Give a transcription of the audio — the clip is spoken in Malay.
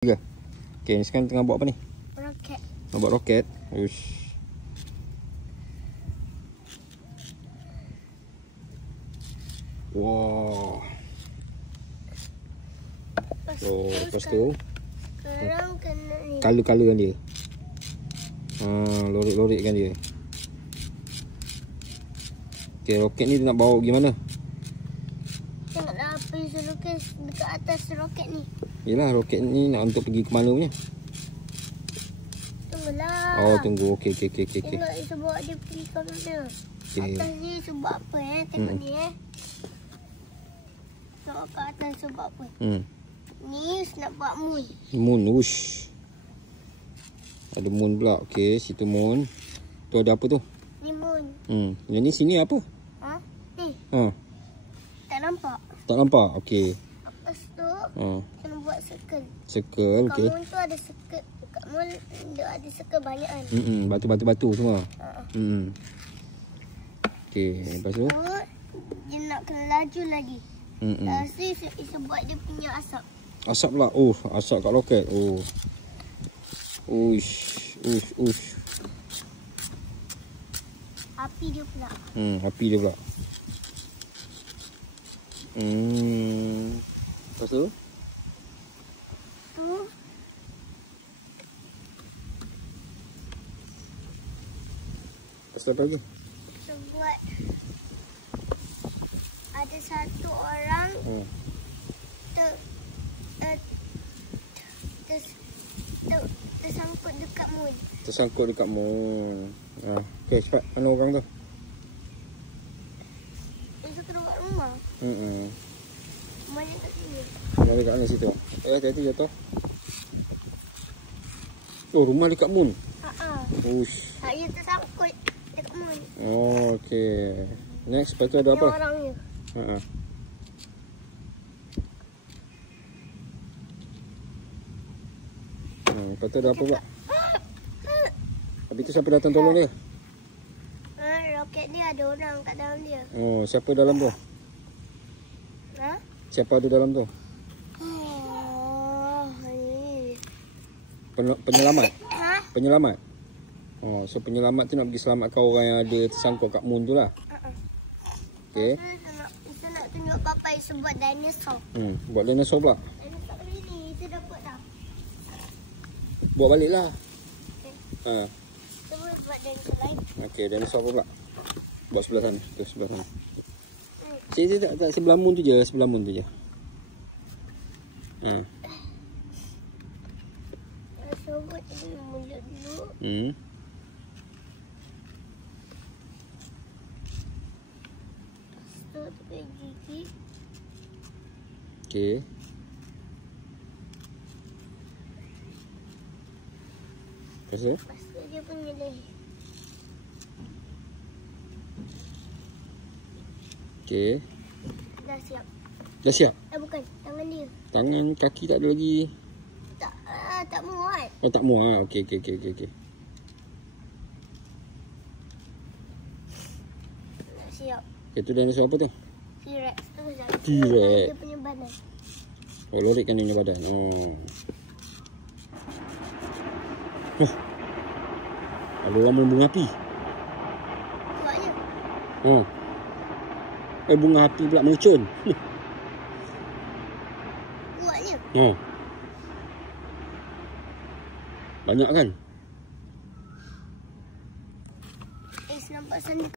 Tiga. Okay, ni sekarang tengah buat apa ni? Roket. Nak buat roket. Uish. Wow. So, lepas tu Sekarang kena ni. color-colorkan dia. Lorik-lorikkan dia. Okay, roket ni dia nak bawa pergi mana? Tengoklah apa yang suruh dekat atas roket ni. Yelah, roket ni nak untuk pergi ke mana punya? Tunggulah. Oh, tunggu. Okay. Tengok Isa bawa dia pergi ke mana. Okay. Atas ni sebab apa Tengok ni Tengok kat atas sebab apa. Ni nak buat moon. Moon, wush. Ada moon pula. Okay, situ moon. Tu ada apa tu? Ni moon. Yang ni sini apa? Ni. Tak nampak. Tak nampak? Okay. Lepas tu kena buat circle. Circle, okay. Kat moon tu ada circle. Kat moon dia ada circle banyak kan. Batu-batu semua. Okay, lepas tu? Dia nak kena laju lagi. Lepas tu Isa buat dia punya asap. Asap pula. Oh, asap kat roket. Oh. Uish. Api dia pula. Api dia pula. Lepas tu? Lepas tu apa lagi? Kita buat ada satu orang tersangkut dekat moon. Tersangkut dekat moon. Okay, cepat. Mana orang tu? Isa kena buat rumah. Rumahnya kat sini. Rumah dekat mana situ? Hati-hati jatuh. Oh, rumah dekat moon. Ush. Dia tersangkut dekat moon. Oh, okay. Next, lepas tu ada apa? Orangnya. Lepas tu ada apa pula? Habis tu siapa datang tolong dia? Roket ni ada orang kat dalam dia. Oh, siapa dalam tu? Siapa ada dalam tu? Penyelamat? Penyelamat? Oh, so penyelamat tu nak pergi selamatkan orang yang ada tersangkut kat moon tu lah. Okay. Kita nak tunjuk papa Isa buat dinosaur. Buat dinosaur pula? Dinosaur ni, kita dah buat dah. Buat balik lah. Kita boleh buat dinosaur lain. Okay, dinosaur pula? Buat sebelah sana. Tu sebelah sana. Tak sebelah moon tu je. Sebelah moon tu je. So, buat mulut dulu. So, pakai gigi. Okay. Lepas tu? Lepas tu dia punya leher. Okay. Dah siap. Dah siap? Bukan. Tangan dia. Tangan, kaki tak ada lagi. Tak muat. Oh, tak muat. Okay. Dah siap. Okay, tu dinosaur apa tu? T-Rex tu. T-Rex. Dia punya badan. Oh, lorikkan dia punya badan. Oh. Ada orang bunga api. Kuatnya. Bunga api pula mercun. Kuatnya. Banyak kan? Nampak sana.